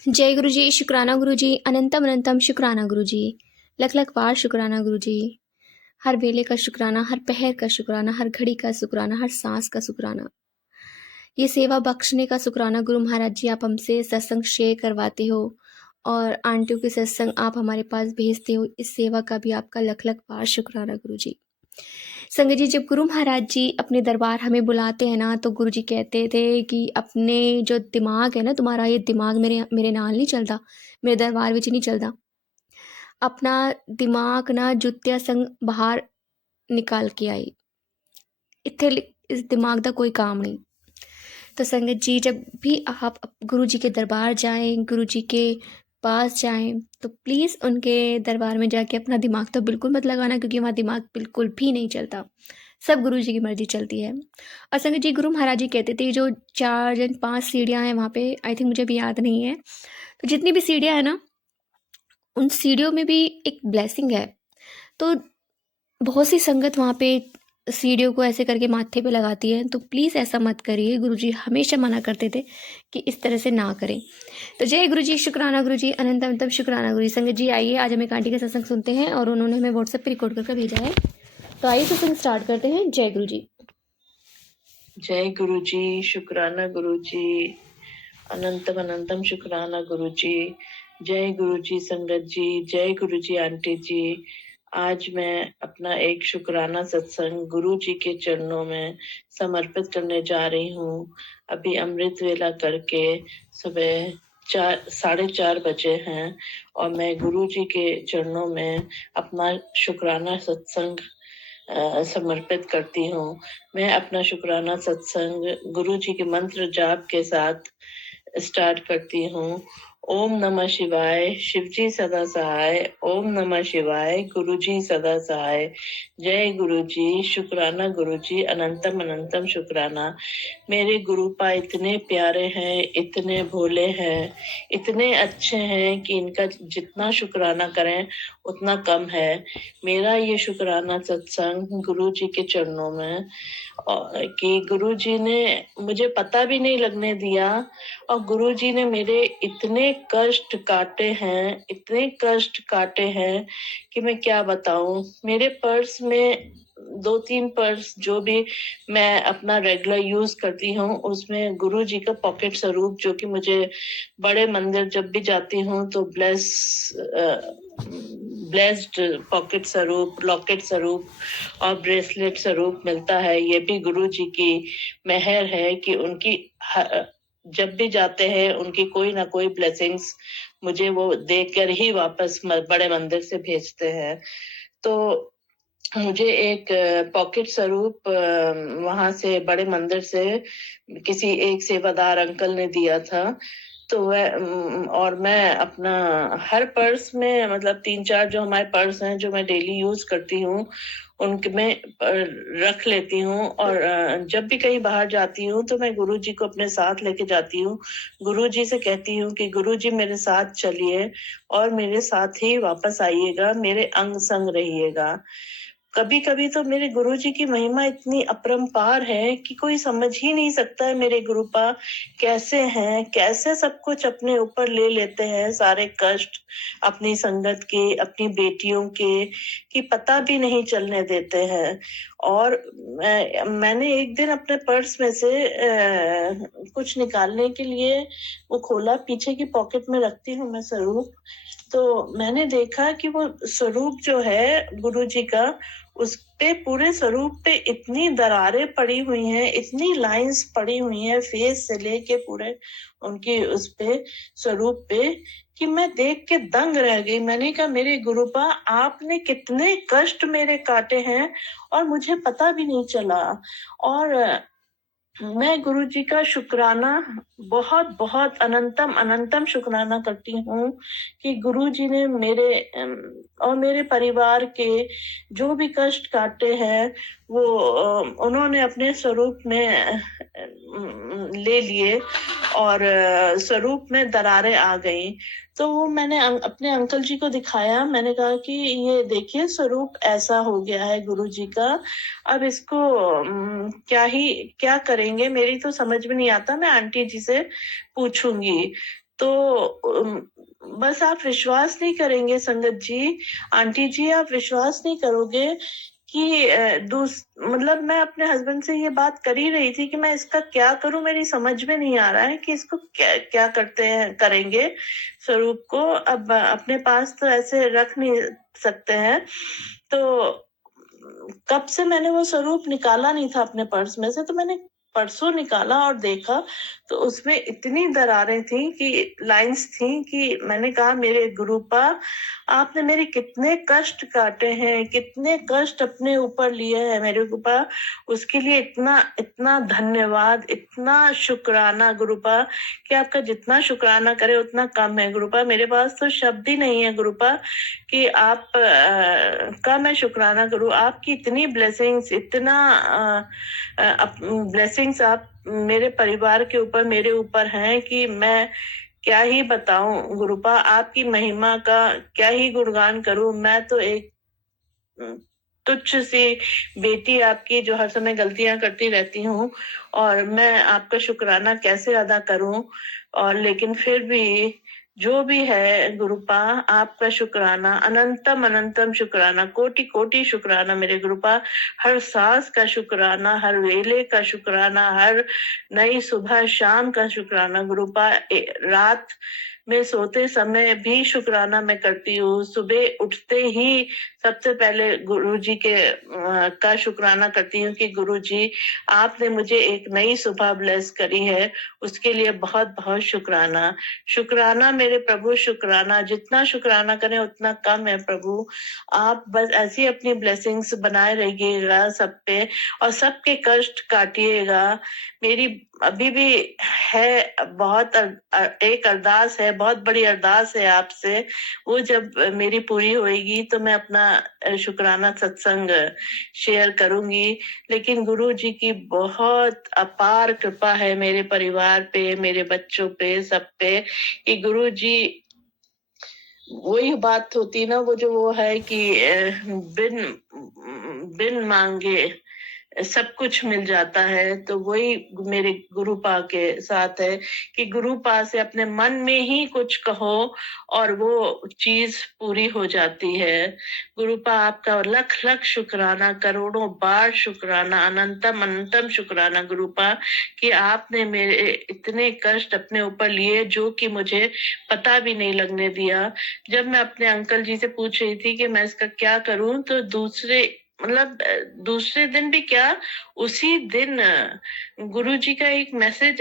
जय गुरु जी, शुक्राना गुरु जी, अनंतम अनंतम शुक्राना गुरु जी, लख लख बार शुक्राना गुरु जी। हर वेले का शुक्राना, हर पहर का शुक्राना, हर घड़ी का शुक्राना, हर सांस का शुक्राना। ये सेवा बख्शने का शुक्राना गुरु महाराज जी, आप हमसे सत्संग शेयर करवाते हो और आंटियों के सत्संग आप हमारे पास भेजते हो, इस सेवा का भी आपका लख लख बार शुक्राना गुरु जी। संगत जी, जब गुरु महाराज जी अपने दरबार हमें बुलाते हैं ना, तो गुरु जी कहते थे कि अपने जो दिमाग है ना, तुम्हारा ये दिमाग मेरे मेरे नाल नहीं चलता, मेरे दरबार विच नहीं चलता। अपना दिमाग ना जुत्तिया संग बाहर निकाल के आई, इत्थे इस दिमाग का कोई काम नहीं। तो संगत जी, जब भी आप गुरु जी के दरबार जाएं, गुरु जी के पास जाएं, तो प्लीज़ उनके दरबार में जाके अपना दिमाग तो बिल्कुल मत लगाना, क्योंकि वहाँ दिमाग बिल्कुल भी नहीं चलता। सब गुरु जी की मर्जी चलती है। और संगत जी, गुरु महाराज जी कहते थे जो 4 जन 5 सीढ़ियाँ हैं वहाँ पे, आई थिंक मुझे भी याद नहीं है, तो जितनी भी सीढ़ियाँ हैं ना, उन सीढ़ियों में भी एक ब्लेसिंग है। तो बहुत सी संगत वहाँ पे सीढ़ियों को ऐसे करके माथे पे लगाती है, तो प्लीज़ ऐसा मत करिए। गुरुजी हमेशा मना करते थे कि इस तरह से ना करें। तो जय गुरु जी, शुक्राना गुरु जी, अनंत अनंतम शुक्राना गुरु जी। संगत जी आइए, आज हम एक आंटी का सत्संग सुनते हैं और उन्होंने हमें व्हाट्सएप पे रिकॉर्ड करके भेजा है। तो आइए सत्संग स्टार्ट करते हैं। जय गुरु जी। जय गुरु जी, शुक्राना गुरु जी, अनंतम अनंतम शुक्राना गुरु जी। जय गुरु जी संगत जी, जय गुरु जी आंटी जी। आज मैं अपना एक शुक्राना सत्संग गुरु जी के चरणों में समर्पित करने जा रही हूँ। अभी अमृत वेला करके सुबह 4:30 बजे हैं और मैं गुरु जी के चरणों में अपना शुक्राना सत्संग समर्पित करती हूँ। मैं अपना शुक्राना सत्संग गुरु जी के मंत्र जाप के साथ स्टार्ट करती हूँ। ओम नमः शिवाय, शिव जी सदा सहाय। ओम नमः शिवाय, गुरु जी सदा सहाय। जय गुरु जी, शुक्राना गुरु जी, अनंतम अनंतम शुक्राना। मेरे गुरुपा इतने प्यारे हैं, इतने भोले हैं, इतने अच्छे हैं कि इनका जितना शुक्राना करें उतना कम है। मेरा ये शुक्राना सत्संग गुरु जी के चरणों में कि गुरु जी ने मुझे पता भी नहीं लगने दिया और गुरु जी ने मेरे इतने कष्ट काटे हैं, इतने कष्ट काटे हैं कि मैं क्या बताऊं। मेरे पर्स में 2-3 पर्स जो भी मैं अपना रेगुलर यूज करती हूँ, उसमें गुरु जी का पॉकेट स्वरूप, जो कि मुझे बड़े मंदिर जब भी जाती हूँ तो ब्लेस्ड पॉकेट स्वरूप, लॉकेट स्वरूप और ब्रेसलेट स्वरूप मिलता है। ये भी गुरु जी की मेहर है कि उनकी जब भी जाते हैं उनकी कोई ना कोई ब्लेसिंग्स मुझे वो देकर ही वापस बड़े मंदिर से भेजते हैं। तो मुझे एक पॉकेट स्वरूप वहां से बड़े मंदिर से किसी एक सेवादार अंकल ने दिया था। तो वह और मैं अपना हर पर्स में, मतलब 3-4 जो हमारे पर्स हैं जो मैं डेली यूज करती हूँ, उनके में रख लेती हूँ। और जब भी कहीं बाहर जाती हूँ तो मैं गुरु जी को अपने साथ लेके जाती हूँ। गुरु जी से कहती हूँ कि गुरु जी मेरे साथ चलिए और मेरे साथ ही वापस आइएगा, मेरे अंग संग रहिएगा। कभी कभी तो मेरे गुरुजी की महिमा इतनी अपरंपार है कि कोई समझ ही नहीं सकता है मेरे गुरुपा कैसे हैं, कैसे सब कुछ अपने ऊपर ले लेते हैं, सारे कष्ट अपनी संगत के, अपनी बेटियों के, कि पता भी नहीं चलने देते हैं। और मैंने एक दिन अपने पर्स में से कुछ निकालने के लिए वो खोला, पीछे की पॉकेट में रखती हूँ मैं स्वरूप, तो मैंने देखा कि वो स्वरूप जो है गुरु जी का, उस पे पूरे स्वरूप पे इतनी दरारें पड़ी हुई हैं, इतनी लाइंस पड़ी हुई हैं फेस से लेके पूरे उनके उस पे स्वरूप पे, कि मैं देख के दंग रह गई। मैंने कहा मेरे गुरुपा, आपने कितने कष्ट मेरे काटे हैं और मुझे पता भी नहीं चला। और मैं गुरु जी का शुक्राना बहुत बहुत अनंतम अनंतम शुक्राना करती हूँ कि गुरु जी ने मेरे और मेरे परिवार के जो भी कष्ट काटे हैं वो उन्होंने अपने स्वरूप में ले लिए और स्वरूप में दरारें आ गई। तो वो मैंने अपने अंकल जी को दिखाया। मैंने कहा कि ये देखिए स्वरूप ऐसा हो गया है गुरु जी का, अब इसको क्या करेंगे, मेरी तो समझ में नहीं आता, मैं आंटी जी से पूछूंगी। तो बस आप विश्वास नहीं करेंगे संगत जी, आंटी जी, आप विश्वास नहीं करोगे कि मतलब मैं अपने हस्बैंड से ये बात कर ही रही थी कि मैं इसका क्या करूं, मेरी समझ में नहीं आ रहा है कि इसको क्या क्या करते हैं करेंगे स्वरूप को। अब अपने पास तो ऐसे रख नहीं सकते हैं, तो कब से मैंने वो स्वरूप निकाला नहीं था अपने पर्स में से, तो मैंने परसों निकाला और देखा तो उसमें इतनी दरारें थी कि लाइंस थी कि मैंने कहा मेरे गुरुपा, आपने मेरे कितने कष्ट काटे हैं, कितने कष्ट अपने ऊपर लिए हैं मेरे गुरुपा, उसके लिए इतना इतना धन्यवाद, इतना शुक्राना गुरुपा, कि आपका जितना शुक्राना करे उतना कम है गुरुपा। मेरे पास तो शब्द ही नहीं है गुरुपा कि आप का मैं शुक्राना करूं। आपकी इतनी ब्लेसिंग्स, इतना ब्लेसिंग्स आप मेरे परिवार के ऊपर, मेरे ऊपर हैं कि मैं क्या ही बताऊं गुरुपा, आपकी महिमा का क्या ही गुणगान करूं। मैं तो एक तुच्छ सी बेटी आपकी, जो हर समय गलतियां करती रहती हूँ, और मैं आपका शुक्राना कैसे अदा करूं। और लेकिन फिर भी जो भी है गुरुपा, आपका शुक्राना, अनंतम अनंतम शुक्राना, कोटि कोटि शुक्राना मेरे गुरुपा। हर सांस का शुक्राना, हर वेले का शुक्राना, हर नई सुबह शाम का शुक्राना गुरुपा। रात में सोते समय भी शुक्राना मैं करती हूँ, सुबह उठते ही सबसे पहले गुरुजी के का शुक्राना करती हूँ कि गुरुजी, आपने मुझे एक नई सुबह ब्लेस करी है, उसके लिए बहुत बहुत शुक्राना। शुक्राना मेरे प्रभु, शुक्राना, जितना शुक्राना करें उतना कम है प्रभु। आप बस ऐसी अपनी ब्लेसिंग्स बनाए रहिएगा सब पे, और सबके कष्ट काटिएगा। मेरी अभी भी है बहुत एक अरदास है, बहुत बड़ी अरदास है आपसे। वो जब मेरी पूरी होएगी तो मैं अपना शुक्राना सत्संग शेयर करूंगी। लेकिन गुरु जी की बहुत अपार कृपा है मेरे परिवार पे, मेरे बच्चों पे, सब पे, कि गुरु जी, वही बात होती ना, वो है कि बिन बिन मांगे सब कुछ मिल जाता है। तो वही मेरे गुरुपा के साथ है कि गुरुपा से अपने मन में ही कुछ कहो और वो चीज पूरी हो जाती है। गुरुपा आपका लख लख शुक्राना, करोड़ों बार शुक्राना, अनंतम अनंतम शुक्राना गुरुपा, कि आपने मेरे इतने कष्ट अपने ऊपर लिए जो कि मुझे पता भी नहीं लगने दिया। जब मैं अपने अंकल जी से पूछ रही थी कि मैं इसका क्या करूं, तो दूसरे दिन भी क्या, उसी दिन गुरुजी का एक मैसेज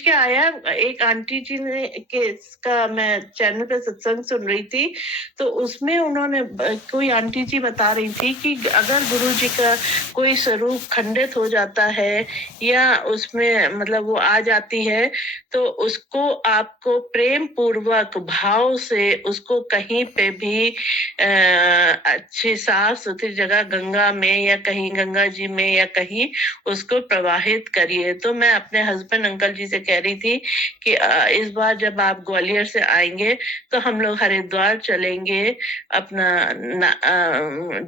क्या आया, एक आंटी जी ने के इसका, मैं चैनल पे सत्संग सुन रही थी, तो उसमें उन्होंने कोई आंटी जी बता रही थी कि अगर गुरुजी का कोई स्वरूप खंडित हो जाता है या उसमें मतलब वो आ जाती है, तो उसको आपको प्रेम पूर्वक भाव से उसको कहीं पे भी अच्छी साफ सुथरी जगह, गंगा में या कहीं गंगा जी में या कहीं, उसको प्रवाहित करिए। तो मैं अपने हस्बैंड अंकल जी से कह रही थी कि इस बार जब आप ग्वालियर से आएंगे तो हम लोग हरिद्वार चलेंगे, अपना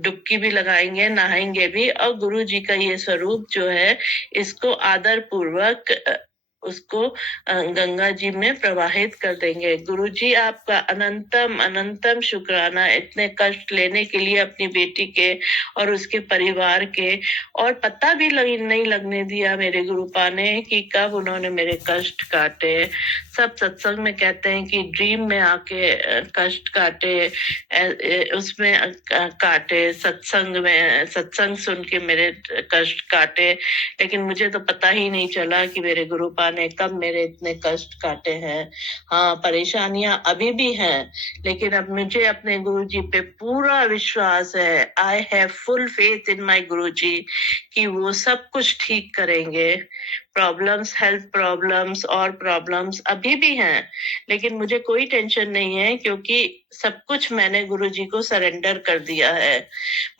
डुबकी भी लगाएंगे, नहाएंगे भी, और गुरु जी का ये स्वरूप जो है इसको आदर पूर्वक उसको गंगा जी में प्रवाहित कर देंगे। गुरु जी आपका अनंतम अनंतम शुक्राना, इतने कष्ट लेने के लिए अपनी बेटी के और उसके परिवार के, और पता भी नहीं लगने दिया मेरे गुरुपा ने कि कब उन्होंने मेरे कष्ट काटे। सब सत्संग में कहते हैं कि ड्रीम में आके कष्ट काटे, उसमें काटे, सत्संग में सत्संग सुन के मेरे कष्ट काटे, लेकिन मुझे तो पता ही नहीं चला कि मेरे गुरुपा ने कब मेरे इतने कष्ट काटे हैं। हाँ, परेशानियां अभी भी हैं, लेकिन अब मुझे अपने गुरुजी पे पूरा विश्वास है। I have full faith in my guruji कि वो सब कुछ ठीक करेंगे। प्रॉब्लम्स, हेल्थ प्रॉब्लम्स और प्रॉब्लम्स अभी भी हैं, लेकिन मुझे कोई टेंशन नहीं है, क्योंकि सब कुछ मैंने गुरुजी को सरेंडर कर दिया है।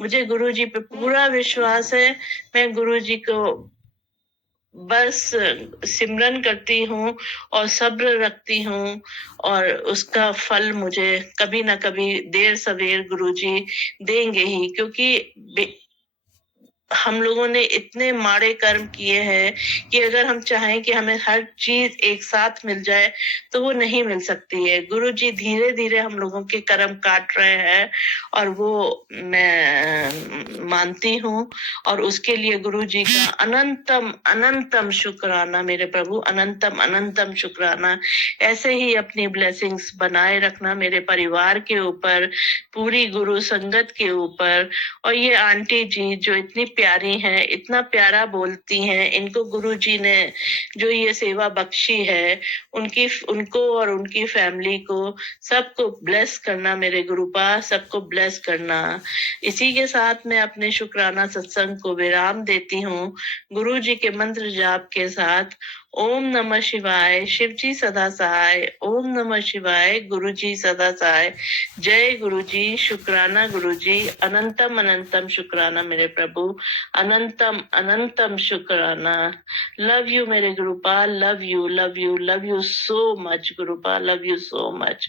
मुझे गुरुजी पे पूरा विश्वास है। मैं गुरुजी को बस सिमरन करती हूँ और सब्र रखती हूँ, और उसका फल मुझे कभी ना कभी देर सवेर गुरुजी देंगे ही, क्योंकि हम लोगों ने इतने माड़े कर्म किए हैं कि अगर हम चाहें कि हमें हर चीज एक साथ मिल जाए तो वो नहीं मिल सकती है। गुरु जी धीरे धीरे हम लोगों के कर्म काट रहे हैं और वो मैं मानती हूँ और उसके लिए गुरु जी का अनंतम अनंतम शुक्राना मेरे प्रभु, अनंतम अनंतम शुक्राना। ऐसे ही अपनी ब्लेसिंग्स बनाए रखना मेरे परिवार के ऊपर, पूरी गुरु संगत के ऊपर। और ये आंटी जी जो इतनी प्यारी हैं, इतना प्यारा बोलती हैं, इनको गुरु जी ने जो ये सेवा बख्शी है, उनको और उनकी फैमिली को सबको ब्लेस करना मेरे गुरुपा, सबको ब्लेस करना। इसी के साथ मैं अपने शुक्राना सत्संग को विराम देती हूँ गुरु जी के मंत्र जाप के साथ। ओम नमः शिवाय, शिव जी सदा सहाय। ओम नमः शिवाय, गुरु जी सदा सहाय। जय गुरु जी, शुक्राना गुरु जी, अनंतम अनंतम शुक्राना मेरे प्रभु, अनंतम अनंतम शुक्राना। लव यू मेरे Gurupal, love you love you love you so much Gurupal, love you so much.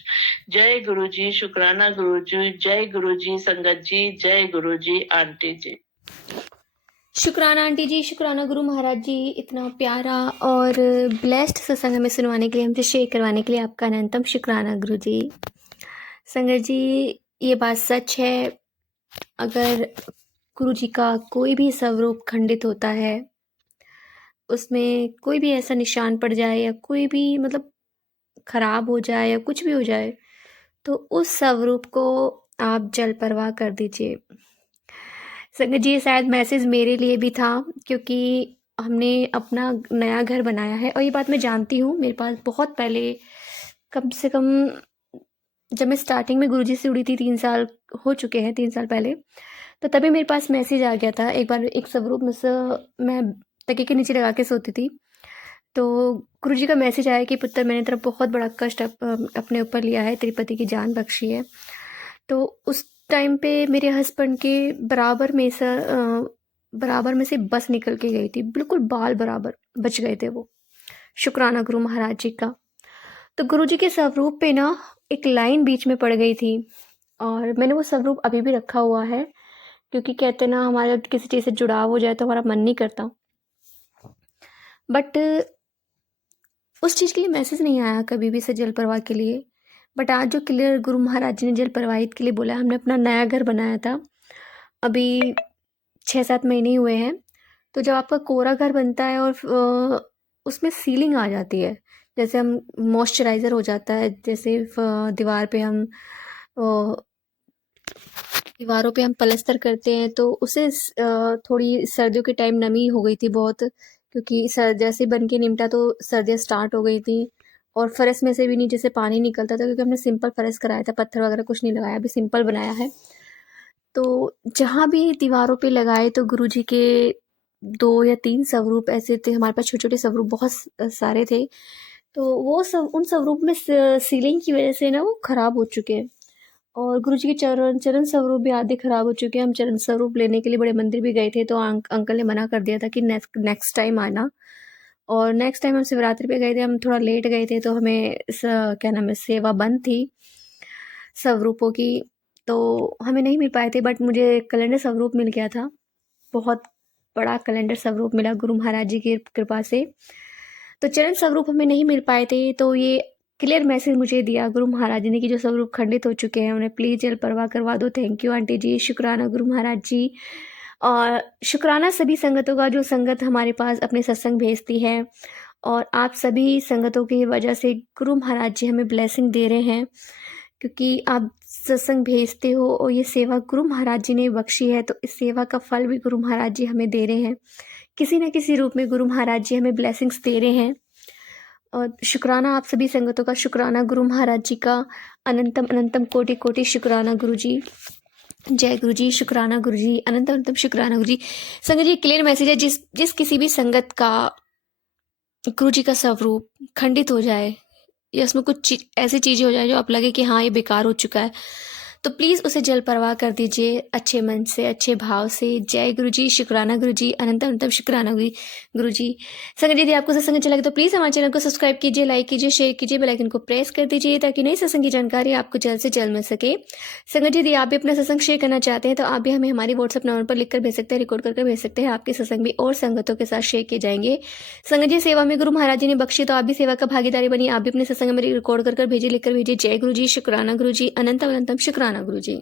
जय गुरु जी, शुक्राना गुरु जी, जय गुरु जी संगत जी, जय गुरु जी आंटी जी। शुक्राना आंटी जी, शुक्राना गुरु महाराज जी, इतना प्यारा और ब्लेस्ड सत्संग हमें सुनवाने के लिए, हमसे शेयर करवाने के लिए आपका अनंतम शुक्राना गुरु जी। संगत जी, ये बात सच है, अगर गुरु जी का कोई भी स्वरूप खंडित होता है, उसमें कोई भी ऐसा निशान पड़ जाए या कोई भी मतलब खराब हो जाए या कुछ भी हो जाए, तो उस स्वरूप को आप जल परवाह कर दीजिए। संगत जी, ये शायद मैसेज मेरे लिए भी था, क्योंकि हमने अपना नया घर बनाया है और ये बात मैं जानती हूँ। मेरे पास बहुत पहले, कम से कम जब मैं स्टार्टिंग में गुरुजी से जुड़ी थी, 3 साल हो चुके हैं, 3 साल पहले, तो तभी मेरे पास मैसेज आ गया था। एक बार एक स्वरूप में से मैं तकिए के नीचे लगा के सोती थी, तो गुरुजी का मैसेज आया कि पुत्र, मैंने तेरा बहुत बड़ा कष्ट अपने ऊपर लिया है, तेरे पति की जान बख्शी है। तो उस टाइम पे मेरे हस्बैंड के बराबर में से बस निकल के गई थी, बिल्कुल बाल बराबर बच गए थे वो। शुक्राना गुरु महाराज जी का। तो गुरु जी के स्वरूप पे ना एक लाइन बीच में पड़ गई थी और मैंने वो स्वरूप अभी भी रखा हुआ है, क्योंकि कहते ना, हमारा किसी चीज़ से जुड़ाव हो जाए तो हमारा मन नहीं करता। बट उस चीज़ के लिए मैसेज नहीं आया कभी भी से जल प्रवाह के लिए। बट आज जो क्लियर गुरु महाराज जी ने जल प्रवाहित के लिए बोला, हमने अपना नया घर बनाया था, अभी 6-7 महीने ही हुए हैं। तो जब आपका कोरा घर बनता है और उसमें सीलिंग आ जाती है, जैसे हम मॉइस्चराइज़र हो जाता है, जैसे दीवारों पे हम पलस्तर करते हैं, तो उसे थोड़ी सर्दियों के टाइम नमी हो गई थी बहुत, क्योंकि जैसे बन के निपटा तो सर्दियाँ स्टार्ट हो गई थी और फर्श में से भी नीचे से पानी निकलता था, क्योंकि हमने सिंपल फर्श कराया था, पत्थर वगैरह कुछ नहीं लगाया, अभी सिंपल बनाया है। तो जहाँ भी दीवारों पे लगाए तो गुरुजी के 2 या 3 स्वरूप ऐसे थे, हमारे पास छोटे-छोटे स्वरूप बहुत सारे थे। तो वो सब उन स्वरूप में सीलिंग की वजह से ना वो ख़राब हो चुके हैं और गुरुजी के चरण स्वरूप भी आधे ख़राब हो चुके हैं। हम चरण स्वरूप लेने के लिए बड़े मंदिर भी गए थे, तो अंकल ने मना कर दिया था कि नेक्स्ट टाइम आना। और नेक्स्ट टाइम हम शिवरात्रि पे गए थे, हम थोड़ा लेट गए थे, तो हमें क्या नाम है, सेवा बंद थी स्वरूपों की, तो हमें नहीं मिल पाए थे। बट मुझे कैलेंडर स्वरूप मिल गया था, बहुत बड़ा कैलेंडर स्वरूप मिला गुरु महाराज जी की कृपा से। तो चरण स्वरूप हमें नहीं मिल पाए थे, तो ये क्लियर मैसेज मुझे दिया गुरु महाराज जी ने कि जो स्वरूप खंडित हो चुके हैं उन्हें प्लीज़ जल परवाह करवा दो। थैंक यू आंटी जी, शुक्राना गुरु महाराज जी। और शुक्राना सभी संगतों का, जो संगत हमारे पास अपने सत्संग भेजती है, और आप सभी संगतों की वजह से गुरु महाराज जी हमें ब्लेसिंग दे रहे हैं, क्योंकि आप सत्संग भेजते हो और ये सेवा गुरु महाराज जी ने बख्शी है, तो इस सेवा का फल भी गुरु महाराज जी हमें दे रहे हैं, किसी न किसी रूप में गुरु महाराज जी हमें ब्लेसिंग्स दे रहे हैं। और शुक्राना आप सभी संगतों का, शुक्राना गुरु महाराज जी का, अनंतम अनंतम कोटि कोटि शुक्राना गुरु जी। जय गुरु जी, शुक्राना गुरु जी, अनंतम अनंतम शुक्राना गुरु जी। संगत जी, क्लियर मैसेज है, जिस किसी भी संगत का गुरु जी का स्वरूप खंडित हो जाए या उसमें कुछ ऐसी चीज़ें हो जाए जो आप लगे कि हाँ ये बेकार हो चुका है, तो प्लीज़ उसे जल प्रवाह कर दीजिए अच्छे मन से, अच्छे भाव से। जय गुरु जी, शुक्राना गुरु जी, अनंतम अनंतम शुक्राना गुरु जी। संगत जी, यदि आपको सत्संग अच्छा लगे तो प्लीज़ हमारे चैनल को सब्सक्राइब कीजिए, लाइक कीजिए, शेयर कीजिए, बेल आइकन को प्रेस कर दीजिए ताकि नई सत्संग की जानकारी आपको जल्द से जल्द मिल सके। संगत जी, यदि आप भी अपना सत्संग शेयर करना चाहते हैं तो आप भी हमें हमारे व्हाट्सएप नंबर पर लिखकर भेज सकते हैं, रिकॉर्ड करके भेज सकते हैं। आपके सत्संग भी और संगतों के साथ शेयर किए जाएंगे। संगत जी, सेवा में गुरु महाराज जी ने बख्शी तो आप भी सेवा का भागीदारी बनी। आप भी अपने सत्संग में रिकॉर्ड कर भेजिए, लिखकर भेजिए। जय गुरु जी, शुक्राना गुरु जी, अनंतम अनंतम शुक्राना गुरु जी।